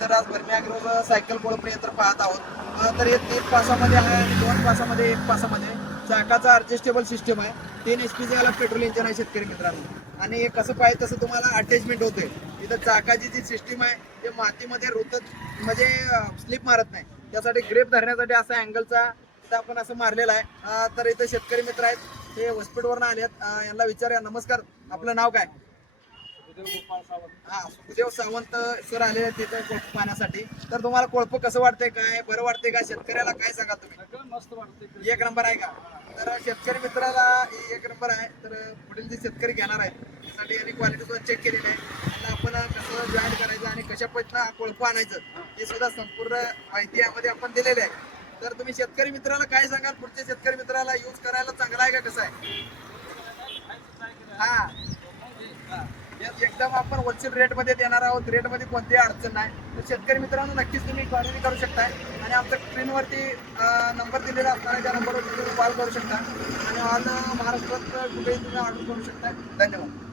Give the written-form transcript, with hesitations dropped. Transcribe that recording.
तर आज बर्मी ॲग्रो सायकल कोळपणे यंत्र पाहत आहोत. तर हे 3 पासामध्ये आहे आणि 2 पासामध्ये 1 पासामध्ये चाकाचा अडजस्टेबल सिस्टम आहे. 3 HP याला पेट्रोल इंजन आहे शेतकरी मित्रांनो. आणि हे कसं पाहिजे तसं तुम्हाला अटॅचमेंट होते. इथं चाकाची जी सिस्टीम आहे ते मातीमध्ये रुतत म्हणजे स्लिप मारत नाही. त्यासाठी ग्रेप धरण्यासाठी असा अँगलचा इथं आपण असं मारलेला आहे. तर इथं शेतकरी मित्र आहेत, ते हॉस्पिटलवरून आलेत. यांना विचारूया. नमस्कार, आपलं नाव काय? हा, सुखदेव सावंत सर आले आहेत तिथं कोळप पाहण्यासाठी. तर तुम्हाला कोळप कसं वाटतंय, काय बरं वाटतंय का? शेतकऱ्याला काय सांगा तुम्ही? मस्त वाटते. एक नंबर आहे का? तर शेतकरी मित्राला एक नंबर आहे. तर पुढील जे शेतकरी घेणार आहेत त्यासाठी यांनी क्वालिटी सुद्धा चेक केलेली आहे. आता आपण कसं जॉईन करायचं आणि कशा पद्धतीनं कोळप आणायचं हे सुद्धा संपूर्ण माहिती यामध्ये आपण दिलेली आहे. तर तुम्ही शेतकरी मित्राला काय सांगाल? पुढच्या शेतकरी मित्राला यूज करायला चांगला आहे का कसं आहे? हा, एकदम आपण होलसेल रेटमध्ये देणार आहोत. रेटमध्ये कोणतीही अडचण नाही. तर शेतकरी मित्रांनो नक्कीच तुम्ही खरेदी करू शकताय आणि आमच्या स्क्रीनवरती नंबर दिलेला असणार आहे. त्या नंबरवर तुम्ही कॉल करू शकता आणि ऑल महाराष्ट्रात कुठेही तुम्ही ऑर्डर करू शकता. धन्यवाद.